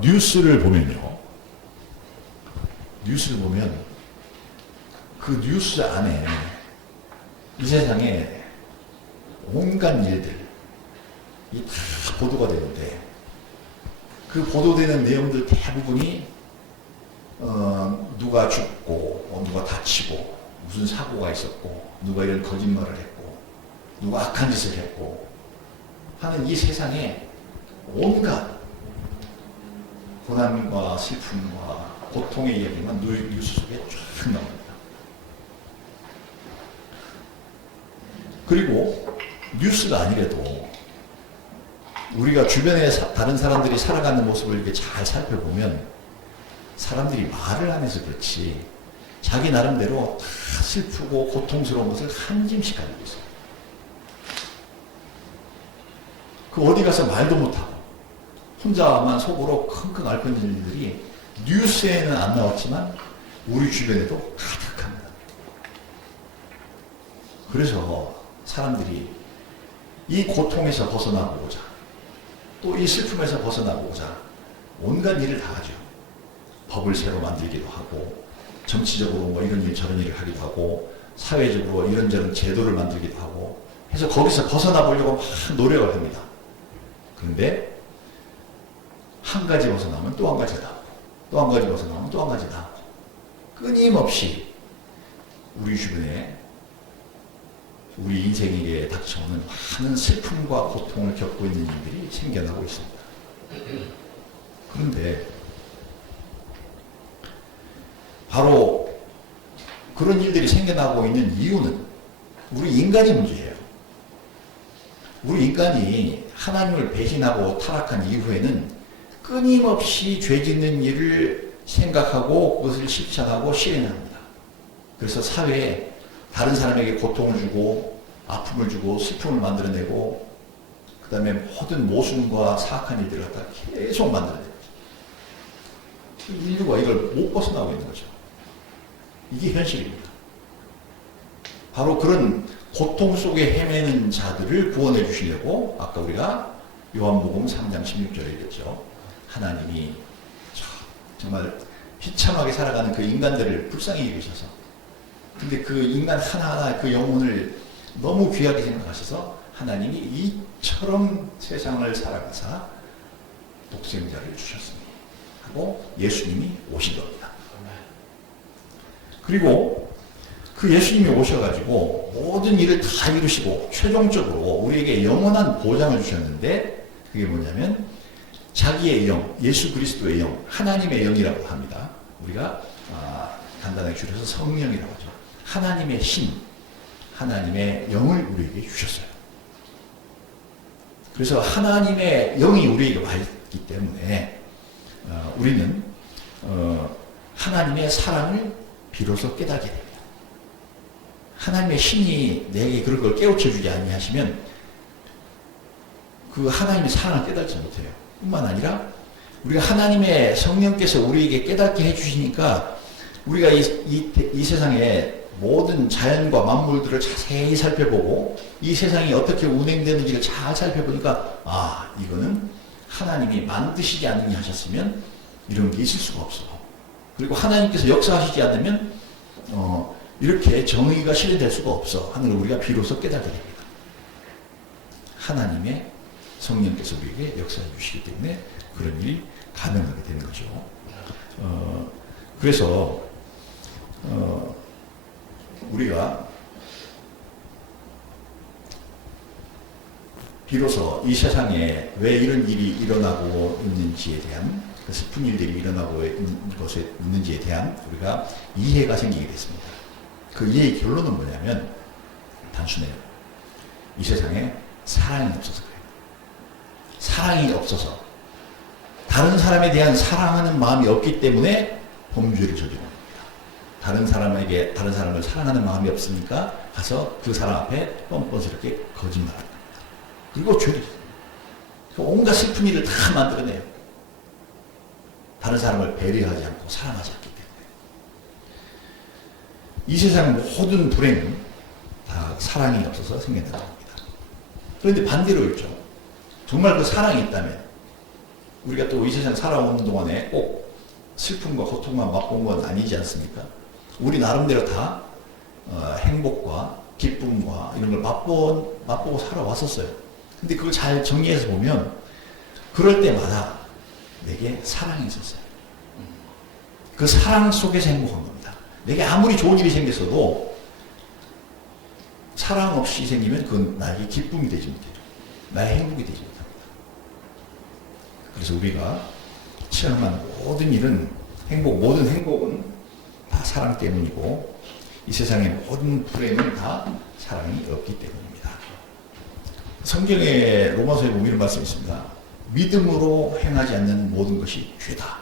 뉴스를 보면요. 뉴스를 보면 그 뉴스 안에 이 세상에 온갖 일들이 다 보도가 되는데 그 보도되는 내용들 대부분이 누가 죽고 누가 다치고 무슨 사고가 있었고 누가 이런 거짓말을 했고 누가 악한 짓을 했고 하는 이 세상에 온갖 고난과 슬픔과 고통의 이야기만 뉴스 속에 쫙 나옵니다. 그리고 뉴스가 아니래도 우리가 주변에 다른 사람들이 살아가는 모습을 이렇게 잘 살펴보면 사람들이 말을 안 해서 그렇지 자기 나름대로 다 슬프고 고통스러운 것을 한 짐씩 가지고 있어요. 그 어디 가서 말도 못하고 혼자만 속으로 끙끙 앓고 있는 일들이 뉴스에는 안 나왔지만 우리 주변에도 가득합니다. 그래서 사람들이 이 고통에서 벗어나고자 또 이 슬픔에서 벗어나고자 온갖 일을 다 하죠. 법을 새로 만들기도 하고 정치적으로 뭐 이런 일 저런 일을 하기도 하고 사회적으로 이런저런 제도를 만들기도 하고 해서 거기서 벗어나 보려고 막 노력을 합니다. 그런데 한 가지 벗어나면 또 한 가지 나오고 또 한 가지 벗어나면 또 한 가지 나오고 끊임없이 우리 주변에 우리 인생에게 닥쳐오는 많은 슬픔과 고통을 겪고 있는 일들이 생겨나고 있습니다. 그런데 바로 그런 일들이 생겨나고 있는 이유는 우리 인간이 문제예요. 우리 인간이 하나님을 배신하고 타락한 이후에는 끊임없이 죄 짓는 일을 생각하고 그것을 실천하고 실행합니다. 그래서 사회에 다른 사람에게 고통을 주고 아픔을 주고 슬픔을 만들어내고 그 다음에 모든 모순과 사악한 일들을 갖다 계속 만들어내죠. 인류가 이걸 못 벗어나고 있는 거죠. 이게 현실입니다. 바로 그런 고통 속에 헤매는 자들을 구원해 주시려고 아까 우리가 요한복음 3장 16절에 읽었죠. 하나님이 정말 비참하게 살아가는 그 인간들을 불쌍히 여기셔서 근데 그 인간 하나하나 그 영혼을 너무 귀하게 생각하셔서 하나님이 이처럼 세상을 살아가사 독생자를 주셨습니다. 하고 예수님이 오신 겁니다. 그리고 그 예수님이 오셔가지고 모든 일을 다 이루시고 최종적으로 우리에게 영원한 보장을 주셨는데 그게 뭐냐면 자기의 영, 예수 그리스도의 영, 하나님의 영이라고 합니다. 우리가 간단하게 줄여서 성령이라고 하죠. 하나님의 신, 하나님의 영을 우리에게 주셨어요. 그래서 하나님의 영이 우리에게 와 있기 때문에 우리는 하나님의 사랑을 비로소 깨닫게 됩니다. 하나님의 신이 내게 그런 걸 깨우쳐주지 아니하시면 그 하나님의 사랑을 깨닫지 못해요. 뿐만 아니라 우리가 하나님의 성령께서 우리에게 깨닫게 해주시니까 우리가 이 세상에 모든 자연과 만물들을 자세히 살펴보고 이 세상이 어떻게 운행되는지를 잘 살펴보니까 이거는 하나님이 만드시지 않느냐 하셨으면 이런 게 있을 수가 없어. 그리고 하나님께서 역사하시지 않으면 이렇게 정의가 실현될 수가 없어 하는 걸 우리가 비로소 깨닫게 됩니다. 하나님의 성령께서 우리에게 역사해 주시기 때문에 그런 일이 가능하게 되는 거죠. 그래서 우리가 비로소 이 세상에 왜 이런 일이 일어나고 있는지에 대한 그 슬픈 일들이 일어나고 있는 것에 있는지에 대한 우리가 이해가 생기게 됐습니다. 그 이해의 결론은 뭐냐면 단순해요. 이 세상에 사랑이 없어서 그래요. 사랑이 없어서 다른 사람에 대한 사랑하는 마음이 없기 때문에 범죄를 저지르는 겁니다. 다른 사람을 사랑하는 마음이 없으니까 가서 그 사람 앞에 뻔뻔스럽게 거짓말하는 겁니다. 그리고 죄를 온갖 슬픈 일을 다 만들어내요. 다른 사람을 배려하지 않고 사랑하지 않기 때문에. 이 세상 모든 불행은 다 사랑이 없어서 생겨나는 겁니다. 그런데 반대로 있죠. 정말 그 사랑이 있다면 우리가 또 이 세상 살아오는 동안에 꼭 슬픔과 고통만 맛본 건 아니지 않습니까? 우리 나름대로 다 행복과 기쁨과 이런 걸 맛보고 살아왔었어요. 근데 그걸 잘 정리해서 보면 그럴 때마다 내게 사랑이 있었어요. 그 사랑 속에서 행복한 겁니다. 내게 아무리 좋은 일이 생겼어도 사랑 없이 생기면 그건 나에게 기쁨이 되지 못해요. 나의 행복이 되지 못합니다. 그래서 우리가 체험한 모든 일은 모든 행복은 다 사랑 때문이고 이 세상의 모든 불행은 다 사랑이 없기 때문입니다. 성경의 로마서에 보면 이런 말씀이 있습니다. 믿음으로 행하지 않는 모든 것이 죄다.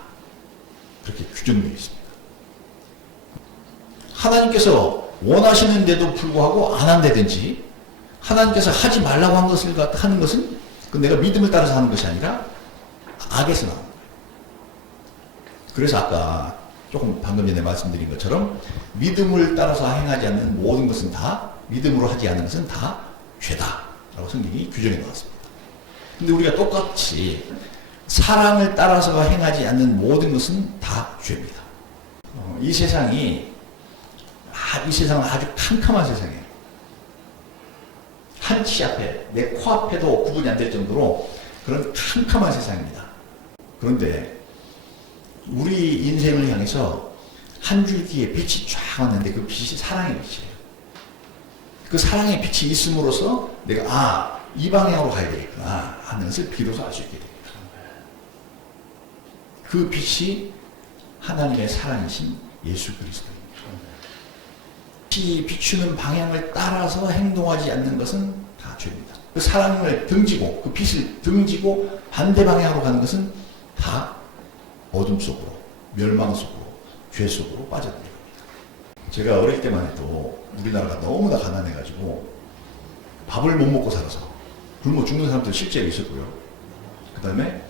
그렇게 규정되어 있습니다. 하나님께서 원하시는데도 불구하고 안 한다든지 하나님께서 하지 말라고 하는 것은 그 내가 믿음을 따라서 하는 것이 아니라 악에서 나온 거예요. 그래서 아까 조금 방금 전에 말씀드린 것처럼 믿음을 따라서 행하지 않는 모든 것은 다 믿음으로 하지 않는 것은 다 죄다 라고 성경이 규정해 놓았습니다. 근데 우리가 똑같이 사랑을 따라서 행하지 않는 모든 것은 다 죄입니다. 이 세상은 아주 캄캄한 세상이에요. 한치 앞에, 내 코앞에도 구분이 안 될 정도로 그런 캄캄한 세상입니다. 그런데 우리 인생을 향해서 한 줄기의 빛이 쫙 왔는데 그 빛이 사랑의 빛이에요. 그 사랑의 빛이 있음으로써 내가 이 방향으로 가야 되겠구나 하는 것을 비로소 알 수 있게 됩니다. 그 빛이 하나님의 사랑이신 예수 그리스도입니다. 빛이 비추는 방향을 따라서 행동하지 않는 것은 다 죄입니다. 그 사랑을 등지고 그 빛을 등지고 반대 방향으로 가는 것은 다 어둠 속으로, 멸망 속으로, 죄 속으로 빠져들어갑니다. 제가 어릴 때만 해도 우리나라가 너무나 가난해가지고 밥을 못 먹고 살아서 굶어 죽는 사람들 실제로 있었고요. 그 다음에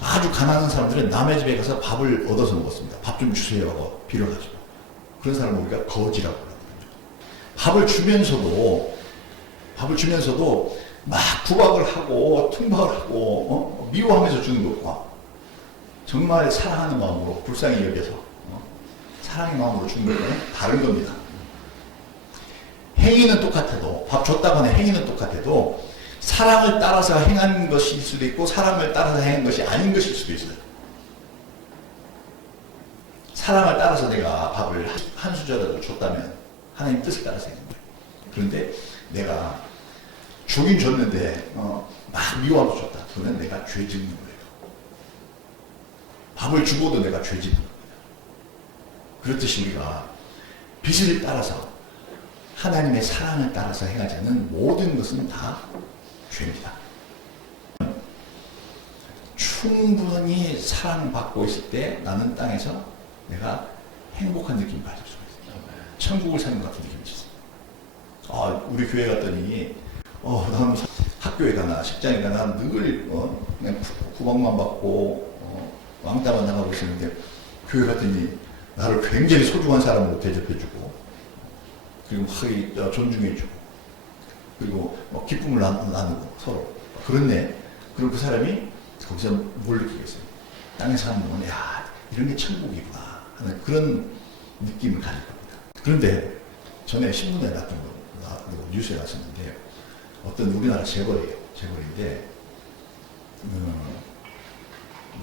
아주 가난한 사람들은 남의 집에 가서 밥을 얻어서 먹었습니다. 밥 좀 주세요 하고 빌어가지고. 그런 사람을 우리가 거지라고 하거든요. 밥을 주면서도 막 구박을 하고 퉁박을 하고 미워하면서 주는 것과 정말 사랑하는 마음으로 불쌍히 여겨서 사랑의 마음으로 주는 것과는 다른 겁니다. 행위는 똑같아도 밥 줬다고 하는 행위는 똑같아도 사랑을 따라서 행한 것일 수도 있고 사랑을 따라서 행한 것이 아닌 것일 수도 있어요. 사랑을 따라서 내가 밥을 한 수저라도 줬다면 하나님 뜻을 따라서 행한 거예요. 그런데 내가 주긴 줬는데 막 미워하고 줬다. 그건 내가 죄 짓는 거예요. 밥을 주고도 내가 죄 짓는 겁니다. 그렇듯이 우리가 빛을 따라서 하나님의 사랑을 따라서 행하지 않는 모든 것은 다 죄입니다. 충분히 사랑받고 있을 때 나는 땅에서 내가 행복한 느낌을 가질 수가 있어요. 천국을 사는 것 같은 느낌이 있어요. 우리 교회 갔더니 나는 학교에 가나 직장에 가나 늘 그냥 구박만 받고 왕따만 당하고 있었는데 교회 갔더니 나를 굉장히 소중한 사람으로 대접해주고 그리고 막 존중해주고 그리고 기쁨을 나누고 서로 그렇네. 그럼 그 사람이 거기서 뭘 느끼겠어요? 땅에 사는 동안 이런 게 천국이구나 하는 그런 느낌을 가질 겁니다. 그런데 전에 신문에 났던 거 뉴스에 났었는데 어떤 우리나라 재벌인데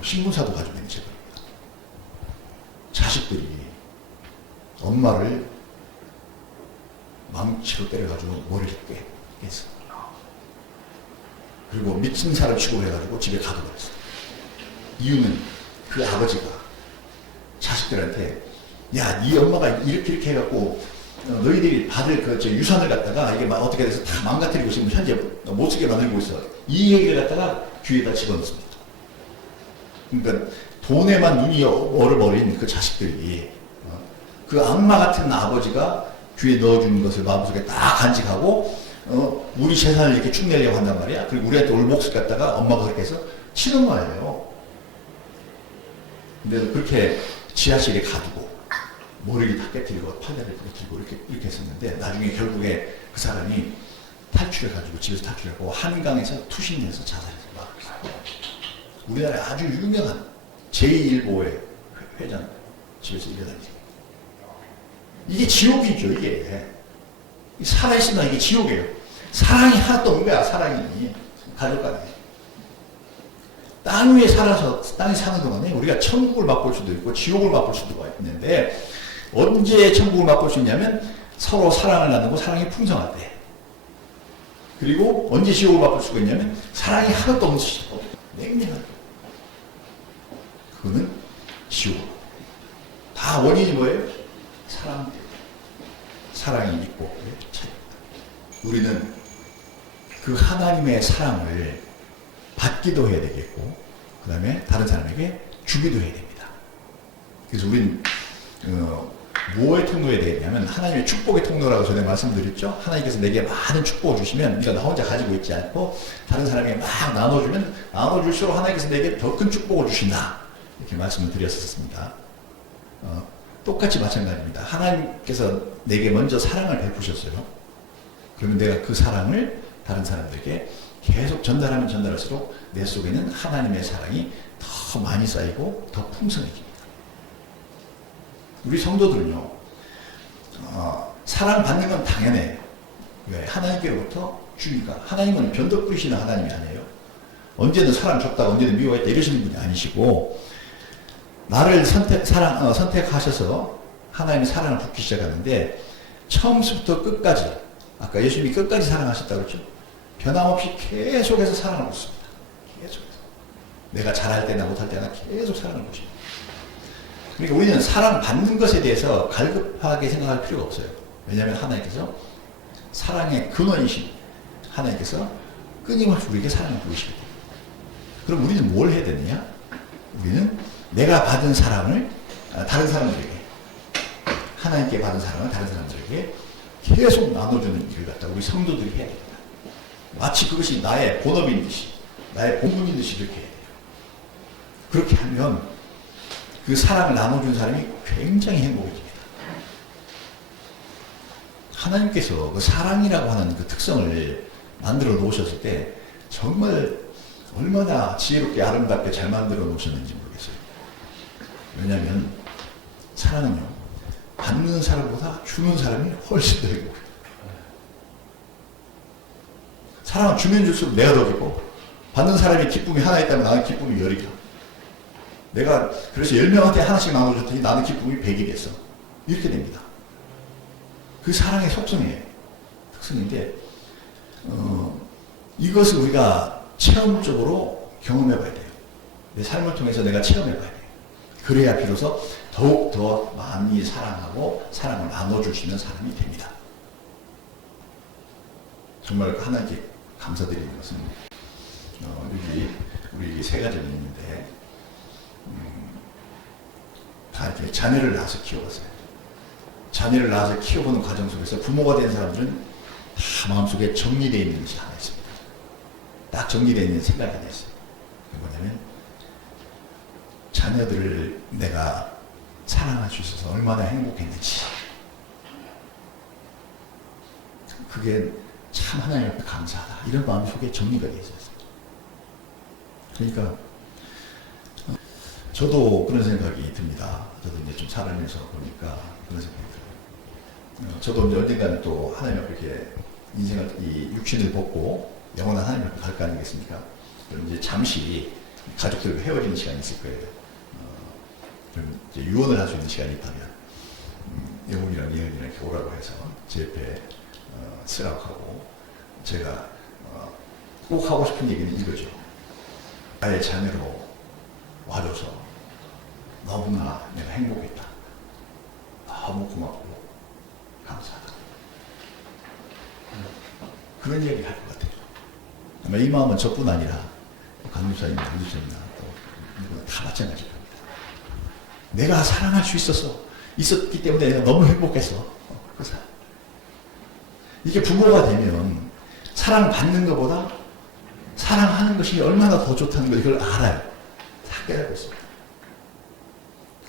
신문사도 가지고 있는 재벌입니다. 자식들이 엄마를 망치로 때려가지고 머리를 깼어. 그리고 미친 사람 취급해가지고 집에 가둬버렸어. 이유는 그 아버지가 자식들한테 네 엄마가 이렇게 해갖고 너희들이 받을 유산을 갖다가 이게 어떻게 돼서 다 망가뜨리고 지금 현재 못 쓰게 만들고 있어. 이 얘기를 갖다가 귀에다 집어넣습니다. 그러니까 돈에만 눈이 얼어버린 그 자식들이 그 악마 같은 아버지가 귀에 넣어주는 것을 마음속에 딱 간직하고 우리 재산을 이렇게 축내려고 한단 말이야. 그리고 우리한테 올 몫을 갖다가 엄마가 그렇게 해서 치는 거예요. 근데 그렇게 지하실에 가두고 머리를 다 깨뜨리고 팔다리를 깨뜨리고 이렇게 했었는데 나중에 결국에 그 사람이 탈출해가지고 집에서 탈출하고 한강에서 투신해서 자살해서 막 우리나라에 아주 유명한 제2일보의 회장 집에서 일어나지. 이게 지옥이죠, 이게. 살아있으면 이게 지옥이에요. 사랑이 하나도 없는 거야, 사랑이. 가족 간에. 땅 위에 살아서, 땅에 사는 동안에 우리가 천국을 맛볼 수도 있고, 지옥을 맛볼 수도 있는데, 언제 천국을 맛볼 수 있냐면, 서로 사랑을 나누고 사랑이 풍성할 때. 그리고 언제 지옥을 맛볼 수가 있냐면, 사랑이 하나도 없는 시간. 냉랭한. 그거는 지옥. 다 원인이 뭐예요? 사랑 때문에. 사랑이 있고, 우리는 그 하나님의 사랑을 받기도 해야 되겠고, 그 다음에 다른 사람에게 주기도 해야 됩니다. 그래서 우리는, 무엇의 통로에 되겠냐면, 하나님의 축복의 통로라고 전에 말씀드렸죠? 하나님께서 내게 많은 축복을 주시면, 네가 나 혼자 가지고 있지 않고, 다른 사람에게 막 나눠주면, 나눠줄수록 하나님께서 내게 더 큰 축복을 주신다. 이렇게 말씀을 드렸었습니다. 똑같이 마찬가지입니다. 하나님께서 내게 먼저 사랑을 베푸셨어요. 그러면 내가 그 사랑을 다른 사람들에게 계속 전달하면 전달할수록 내 속에는 하나님의 사랑이 더 많이 쌓이고 더 풍성해집니다. 우리 성도들은요, 사랑 받는 건 당연해요. 왜? 하나님께로부터 주니까. 하나님은 변덕 부리시는 하나님이 아니에요. 언제는 사랑 줬다가 언제는 미워했다 이러시는 분이 아니시고, 나를 선택하셔서 하나님의 사랑을 붓기 시작하는데, 처음부터 끝까지, 아까 예수님이 끝까지 사랑하셨다고 그랬죠? 변함없이 계속해서 사랑을 붓습니다. 계속해서. 내가 잘할 때나 못할 때나 계속 사랑을 붓습니다. 그러니까 우리는 사랑받는 것에 대해서 갈급하게 생각할 필요가 없어요. 왜냐하면 하나님께서 사랑의 근원이신 하나님께서 끊임없이 우리에게 사랑을 부으시거든요. 그럼 우리는 뭘 해야 되느냐? 우리는 내가 받은 사랑을 다른 사람들에게, 하나님께 받은 사랑을 다른 사람들에게 계속 나눠주는 일을 갖다 우리 성도들이 해야 됩니다. 마치 그것이 나의 본업인 듯이, 나의 본분인 듯이 이렇게 해야 돼요. 그렇게 하면 그 사랑을 나눠준 사람이 굉장히 행복해집니다. 하나님께서 그 사랑이라고 하는 그 특성을 만들어 놓으셨을 때 정말 얼마나 지혜롭게 아름답게 잘 만들어 놓으셨는지 모르겠어요. 왜냐하면 사랑은요, 받는 사람보다 주는 사람이 훨씬 더 행복해요. 사랑은 주면 줄수록 내가 더 기뻐. 받는 사람이 기쁨이 하나 있다면 나는 기쁨이 10이다. 내가 그래서 10명한테 하나씩 나눠줬더니 나는 기쁨이 100이 됐어. 이렇게 됩니다. 그 사랑의 속성이에요. 특성인데, 이것을 우리가 체험적으로 경험해 봐야 돼요. 내 삶을 통해서 내가 체험해 봐야 돼요. 그래야 비로소 더욱 더 많이 사랑하고 사랑을 나눠줄 수 있는 사람이 됩니다. 정말 하나님께 감사드리는 것은, 여기 우리 세 가지는 있는데, 다 이렇게 자녀를 낳아서 키워봤어요. 자녀를 낳아서 키워보는 과정 속에서 부모가 된 사람들은 다 마음속에 정리되어 있는 것이 하나 있습니다. 딱 정리되어 있는 생각이 하나 있어요. 그게 뭐냐면, 자녀들을 내가 사랑할 수 있어서 얼마나 행복했는지, 그게 참 하나님 앞에 감사하다, 이런 마음속에 정리가 되어 있었어요. 그러니까 저도 그런 생각이 듭니다. 저도 이제 좀 살아면서 보니까 그런 생각이 들어요. 저도 이제 언젠가는 또 하나님 앞에 이렇게 인생을, 이 육신을 벗고 영원한 하나님 앞에 갈 거 아니겠습니까? 그럼 이제 잠시 가족들과 헤어지는 시간이 있을 거예요. 그럼 이제 유언을 할 수 있는 시간이 있다면, 영웅이랑 이은이랑 이렇게 오라고 해서 제 옆에 쓰라고 하고, 제가 꼭 하고 싶은 얘기는 이거죠. 나의 자녀로 와줘서 너무나 내가 행복했다. 너무 고맙고 감사하다. 그런 얘기 할 것 같아요. 아마 이 마음은 저뿐 아니라 강유사님, 강유사님이나 또 누구나 다 마찬가지일 겁니다. 내가 사랑할 수 있었기 때문에 내가 너무 행복했어. 이게 부모가 되면 사랑받는 것보다 사랑하는 것이 얼마나 더 좋다는 걸 이걸 알아요. 다 깨닫고 있습니다.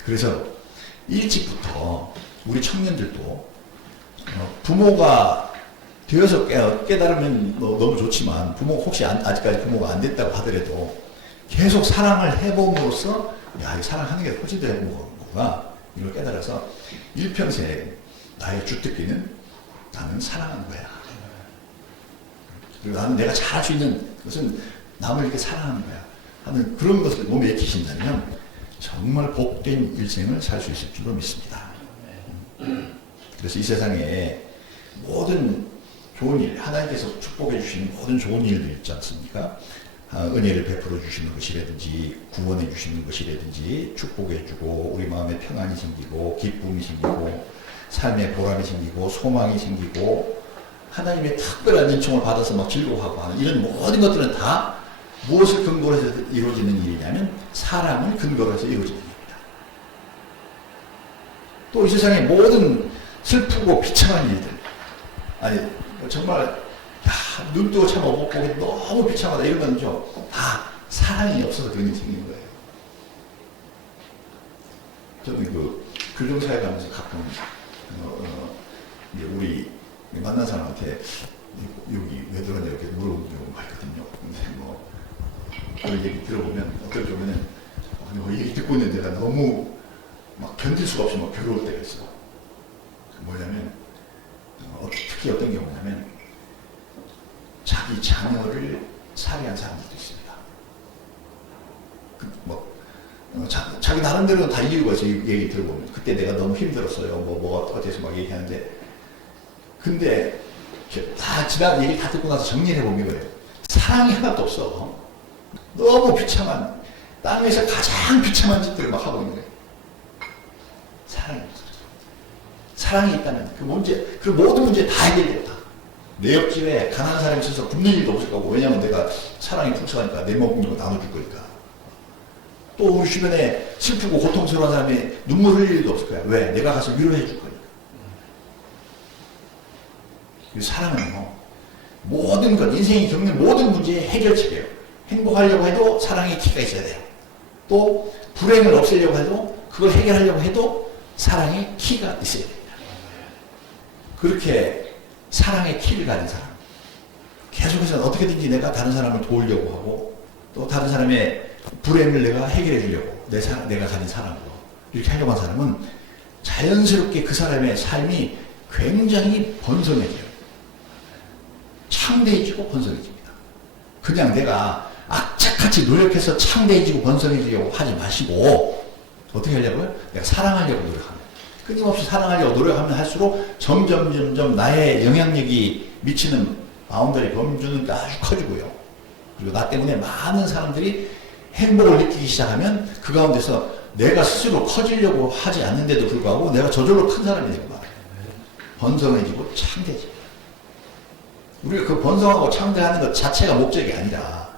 그래서 일찍부터 우리 청년들도 부모가 되어서 깨달으면 너무 좋지만, 부모 혹시 아직까지 부모가 안 됐다고 하더라도 계속 사랑을 해봄으로써 야, 이 사랑하는 게 훨씬 더 행복하구나 이걸 깨달아서 일평생 나의 주특기는 나는 사랑하는 거야. 그리고 나는 내가 잘할 수 있는 것은 남을 이렇게 사랑하는 거야 하는 그런 것을 몸에 익히신다면 정말 복된 일생을 살 수 있을 줄로 믿습니다. 그래서 이 세상에 모든 좋은 일, 하나님께서 축복해 주시는 모든 좋은 일들 있지 않습니까? 은혜를 베풀어 주시는 것이라든지 구원해 주시는 것이라든지 축복해 주고 우리 마음에 평안이 생기고 기쁨이 생기고 삶의 보람이 생기고 소망이 생기고 하나님의 특별한 은총을 받아서 막 즐거워하고 하는 이런 모든 것들은 다 무엇을 근거로 해서 이루어지는 일이냐면 사랑을 근거로 해서 이루어지는 일입니다. 또 이 세상의 모든 슬프고 비참한 일들, 아니 정말 야, 눈 뜨고 참 보기 너무 비참하다 이런 건죠 다 사랑이 없어서 그런 일이 생기는 거예요. 저는 그 교정사에 가면서 가끔 우리 만난 사람한테 여기 왜 들어가냐 이렇게 물어보는 경우가 있거든요. 근데 뭐 그 얘기 들어보면 어떨 경우에는 얘기 듣고 있는 내가 너무 막 견딜 수가 없이 막 괴로울 때가 있어. 뭐냐면 특히 어떤 경우냐면 자기 자녀를 살해한 사람들도 있습니다. 자기 나름대로는 다 이유가 있어요. 얘기 들어보면 그때 내가 너무 힘들었어요. 뭐가 어때서 막 얘기하는데 근데 다 지난 얘기 다 듣고 나서 정리를 해보면 이거예요. 사랑이 하나도 없어. 너무 비참한 땅에서 가장 비참한 짓들을 막 하고 있는 거예요. 사랑이 없어. 사랑이 있다면 그 모든 문제 다 해결됐다. 내 옆집에 가난한 사람이 있어서 굶는 일도 없을 거고 왜냐하면 내가 사랑이 풍성하니까 내 먹는 거 나눠줄 거니까. 또 우리 주변에 슬프고 고통스러운 사람이 눈물 흘릴 일도 없을 거야. 왜? 내가 가서 위로해 줄 거니까. 사랑은 모든 것, 인생이 겪는 모든 문제의 해결책이에요. 행복하려고 해도 사랑의 키가 있어야 돼요. 또 불행을 없애려고 해도 그걸 해결하려고 해도 사랑의 키가 있어야 됩니다. 그렇게 사랑의 키를 가진 사람, 계속해서 어떻게든지 내가 다른 사람을 도우려고 하고 또 다른 사람의 불행을 내가 해결해 주려고 내가 가진 사랑으로 이렇게 하려고 한 사람은 자연스럽게 그 사람의 삶이 굉장히 번성해져요. 창대해지고 번성해집니다. 그냥 내가 악착같이 노력해서 창대해지고 번성해지려고 하지 마시고 어떻게 하려고요? 내가 사랑하려고 노력하는 끊임없이 사랑하려고 노력하면 할수록 점점 나의 영향력이 미치는 바운더리 범주는 아주 커지고요. 그리고 나 때문에 많은 사람들이 행복을 느끼기 시작하면 그 가운데서 내가 스스로 커지려고 하지 않는데도 불구하고 내가 저절로 큰 사람이 되고 말이에요. 번성해지고 창대해집니다. 우리가 그 번성하고 창대하는 것 자체가 목적이 아니라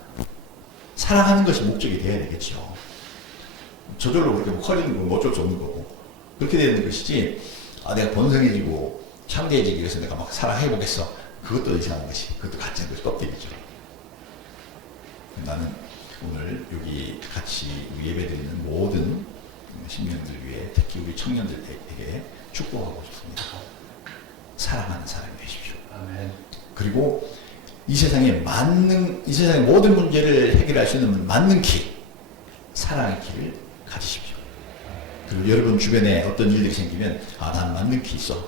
사랑하는 것이 목적이 되어야 되겠죠. 저절로 그렇게 커지는 건 어쩔 수 없는 거고 그렇게 되는 것이지 내가 번성해지고 창대해지기 위해서 내가 막 사랑해보겠어. 그것도 이상한 것이 그것도 가짜인 것이 껍데기죠. 나는 오늘 여기 같이 예배드리는 모든 신명들 위해 특히 우리 청년들에게 축복하고 싶습니다. 사랑하는 사람이 되십시오. 아멘. 그리고 이 세상의 모든 문제를 해결할 수 있는 만능 키, 사랑의 키를 가지십시오. 그리고 여러분 주변에 어떤 일들이 생기면 난 만능 키 있어.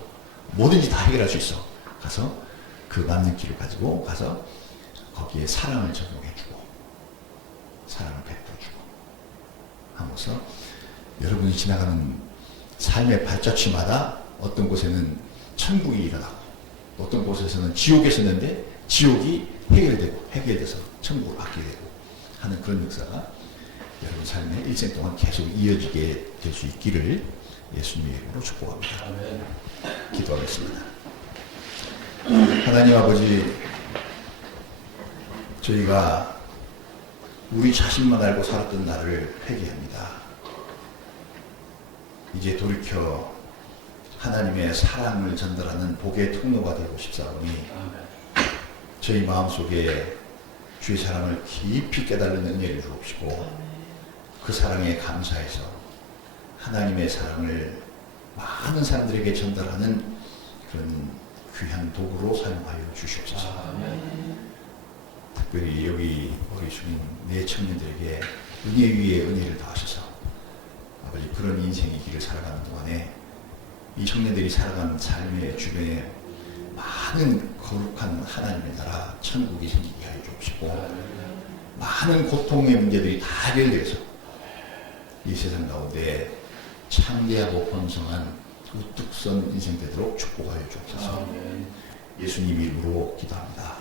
뭐든지 다 해결할 수 있어. 가서 그 만능 키를 가지고 가서 거기에 사랑을 적용해주고 사랑을 베풀어주고 하면서 여러분이 지나가는 삶의 발자취마다 어떤 곳에는 천국이 일어나고 어떤 곳에서는 지옥이 있었는데 지옥이 해결돼서 천국으로 바뀌게 되고 하는 그런 역사가 여러분 삶의 일생 동안 계속 이어지게 될 수 있기를 예수님의 이름으로 축복합니다. 기도하겠습니다. 하나님 아버지, 저희가 우리 자신만 알고 살았던 나를 회개합니다. 이제 돌이켜 하나님의 사랑을 전달하는 복의 통로가 되고 싶사오니 저희 마음속에 주의 사랑을 깊이 깨달는 은혜를 주옵시고 그 사랑에 감사해서 하나님의 사랑을 많은 사람들에게 전달하는 그런 귀한 도구로 사용하여 주시옵소서. 특별히 여기 우리 주님 내 청년들에게 은혜 위에 은혜를 더하셔서 아버지 그런 인생의 길을 살아가는 동안에 이 청년들이 살아가는 삶의 주변에 많은 거룩한 하나님의 나라 천국이 생기게 하여 주옵시고 많은 고통의 문제들이 다 해결돼서 이 세상 가운데 창대하고 번성한 우뚝 선 인생 되도록 축복하여 주옵소서. 예수님 이름으로 기도합니다.